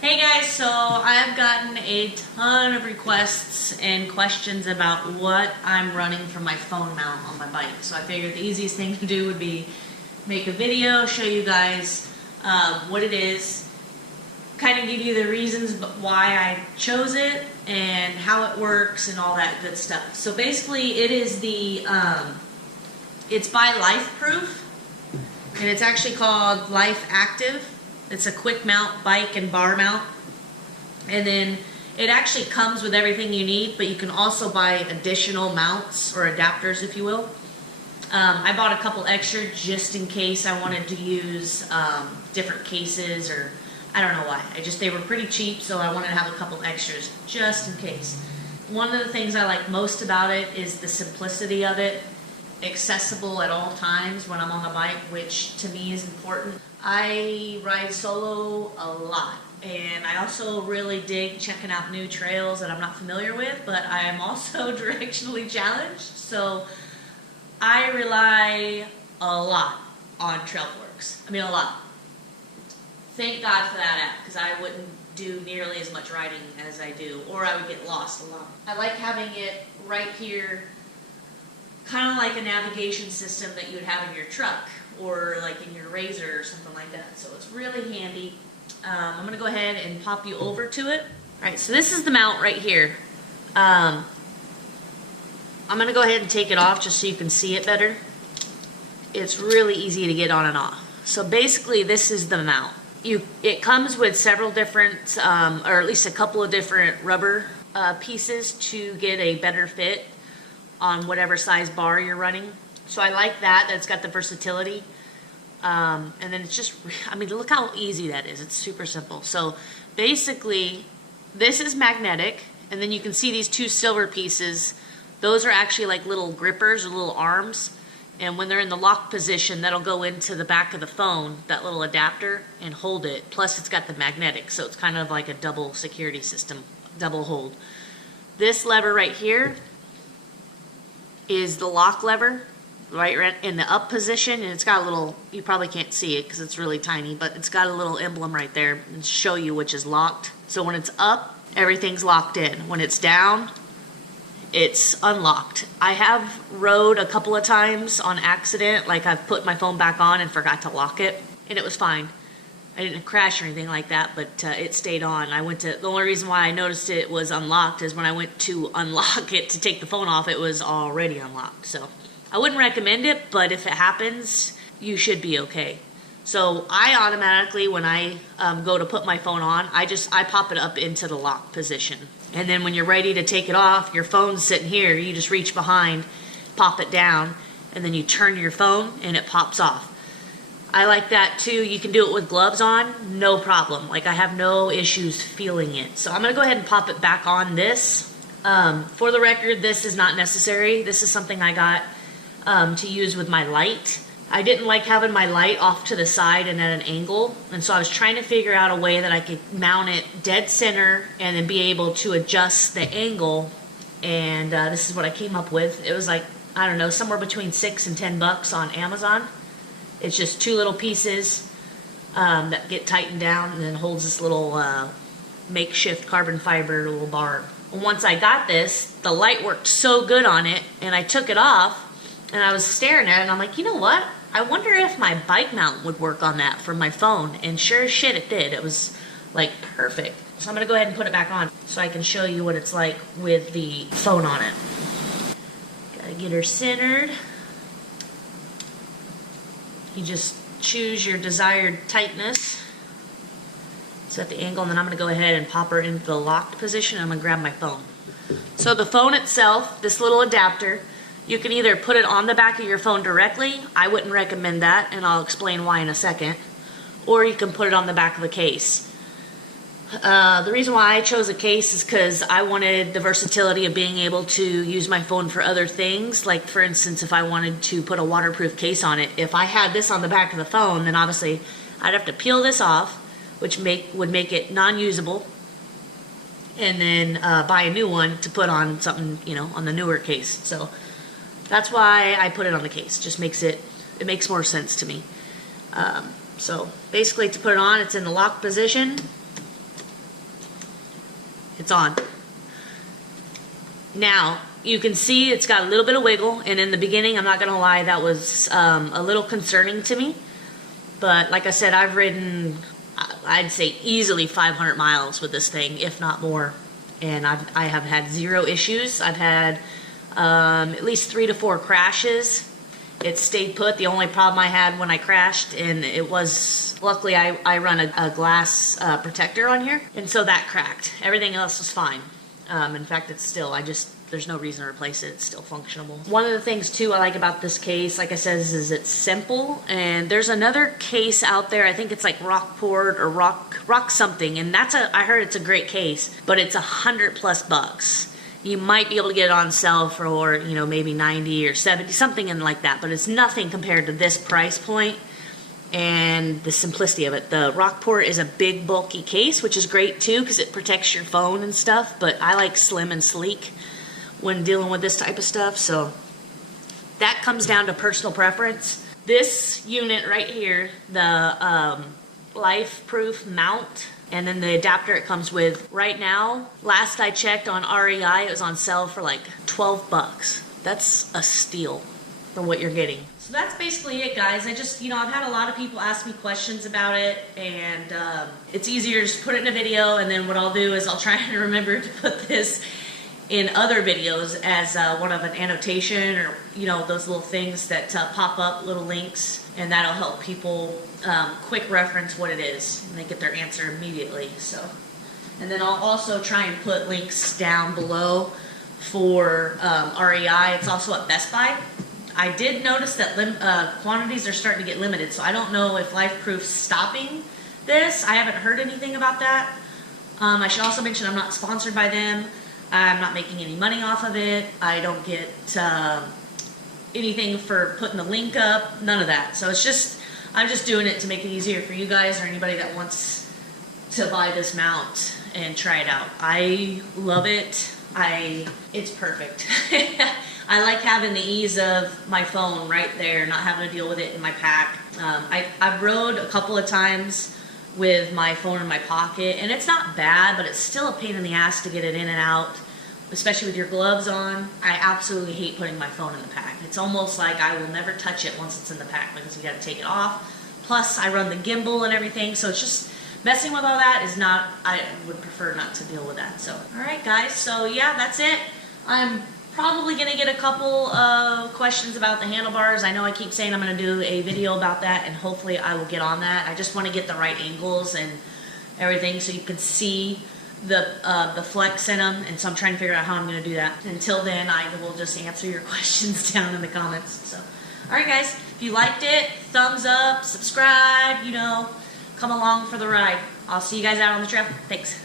Hey guys, so I've gotten a ton of requests and questions about what I'm running for my phone mount on my bike. So I figured the easiest thing to do would be make a video, show you guys what it is, kind of give you the reasons why I chose it and how it works and all that good stuff. So basically it is the, it's by LIFEPROOF, and it's actually called LIFEACTIV. It's a quick mount bike and bar mount, and then it actually comes with everything you need, but you can also buy additional mounts or adapters, if you will. I bought a couple extra just in case I wanted to use different cases, or I don't know why. They were pretty cheap, so I wanted to have a couple extras just in case. One of the things I like most about it is the simplicity of it. Accessible at all times when I'm on the bike, which to me is important. I ride solo a lot, and I also really dig checking out new trails that I'm not familiar with, but I am also directionally challenged, so I rely a lot on TrailForks. I mean, a lot. Thank God for that app, because I wouldn't do nearly as much riding as I do, or I would get lost a lot. I like having it right here, kind of like a navigation system that you would have in your truck or like in your Razor or something like that. So it's really handy. I'm going to go ahead and pop you over to it. Alright, so this is the mount right here. I'm going to go ahead and take it off just so you can see it better. It's really easy to get on and off. So basically this is the mount. It comes with several different, or at least a couple of different rubber pieces to get a better fit on whatever size bar you're running. So I like that it's got the versatility. And then it's just, I mean, look how easy that is. It's super simple. So basically, this is magnetic, and then you can see these two silver pieces. Those are actually like little grippers or little arms. And when they're in the lock position, that'll go into the back of the phone, that little adapter, and hold it. Plus it's got the magnetic, so it's kind of like a double security system, double hold. This lever right here is the lock lever, right in the up position, and it's got a little, you probably can't see it because it's really tiny, but it's got a little emblem right there and show you which is locked. So when it's up, everything's locked in. When it's down, it's unlocked. I have rode a couple of times on accident, like I've put my phone back on and forgot to lock it, and it was fine. I didn't crash or anything like that, but it stayed on. The only reason why I noticed it was unlocked is when I went to unlock it to take the phone off, it was already unlocked. So I wouldn't recommend it, but if it happens, you should be okay. So I automatically, when I go to put my phone on, I pop it up into the lock position. And then when you're ready to take it off, your phone's sitting here, you just reach behind, pop it down, and then you turn your phone and it pops off. I like that too. You can do it with gloves on, no problem. Like, I have no issues feeling it. So I'm gonna go ahead and pop it back on this. For the record, this is not necessary. This is something I got to use with my light. I didn't like having my light off to the side and at an angle, and so I was trying to figure out a way that I could mount it dead center and then be able to adjust the angle, and this is what I came up with. It was like, I don't know, somewhere between $6 and $10 on Amazon. It's just two little pieces that get tightened down and then holds this little makeshift carbon fiber little bar. And once I got this, the light worked so good on it, and I took it off and I was staring at it, and I'm like, you know what? I wonder if my bike mount would work on that for my phone. And sure as shit it did. It was like perfect. So I'm gonna go ahead and put it back on so I can show you what it's like with the phone on it. Gotta get her centered. You just choose your desired tightness. Set the angle, and then I'm going to go ahead and pop her into the locked position. I'm going to grab my phone. So the phone itself, this little adapter, you can either put it on the back of your phone directly. I wouldn't recommend that, and I'll explain why in a second. Or you can put it on the back of a case. The reason why I chose a case is because I wanted the versatility of being able to use my phone for other things. Like, for instance, if I wanted to put a waterproof case on it, if I had this on the back of the phone, then obviously I'd have to peel this off, which would make it non-usable, and then buy a new one to put on something, you know, on the newer case. So that's why I put it on the case. Just makes it makes more sense to me. So basically, to put it on, it's in the lock position. It's on. Now, you can see it's got a little bit of wiggle, and in the beginning, I'm not gonna lie, that was a little concerning to me. But like I said, I've ridden, I'd say easily 500 miles with this thing, if not more. And I have had 0 issues. I've had at least 3 to 4 crashes. It stayed put. The only problem I had when I crashed, and it was, luckily I run a glass protector on here, and so that cracked. Everything else was fine. In fact, it's still, there's no reason to replace it. It's still functional. One of the things too I like about this case, like I said, is it's simple. And there's another case out there, I think it's like Rockport or Rock something, and I heard it's a great case, but it's $100+ You might be able to get it on sale for, you know, maybe 90 or 70, something in like that, but it's nothing compared to this price point and the simplicity of it. The Rockport is a big, bulky case, which is great too because it protects your phone and stuff, but I like slim and sleek when dealing with this type of stuff, so that comes down to personal preference. This unit right here, the LIFEPROOF mount, and then the adapter it comes with, right now, last I checked on REI, it was on sale for like $12. That's a steal for what you're getting. So that's basically it, guys. I've had a lot of people ask me questions about it, and it's easier to just put it in a video, and then what I'll do is I'll try and remember to put this in other videos as one of an annotation, or, you know, those little things that pop up, little links, and that'll help people quick reference what it is, and they get their answer immediately. So, and then I'll also try and put links down below for REI. It's also at Best Buy. I did notice that quantities are starting to get limited, so I don't know if LIFEPROOF's stopping this. I haven't heard anything about that. I should also mention I'm not sponsored by them. I'm not making any money off of it. I don't get anything for putting the link up, none of that. So I'm just doing it to make it easier for you guys or anybody that wants to buy this mount and try it out. I love it. It's perfect. I like having the ease of my phone right there, not having to deal with it in my pack. I've rode a couple of times with my phone in my pocket, and it's not bad, but it's still a pain in the ass to get it in and out, especially with your gloves on. I absolutely hate putting my phone in the pack. It's almost like I will never touch it once it's in the pack because you got to take it off. Plus, I run the gimbal and everything, so it's just messing with all that is not, I would prefer not to deal with that. So, all right, guys, so yeah, that's it. I'm probably going to get a couple of questions about the handlebars. I know I keep saying I'm going to do a video about that, and hopefully I will get on that. I just want to get the right angles and everything so you can see the flex in them, and so I'm trying to figure out how I'm going to do that. Until then, I will just answer your questions down in the comments. So, all right, guys, if you liked it, thumbs up, subscribe, you know, come along for the ride. I'll see you guys out on the trail. Thanks.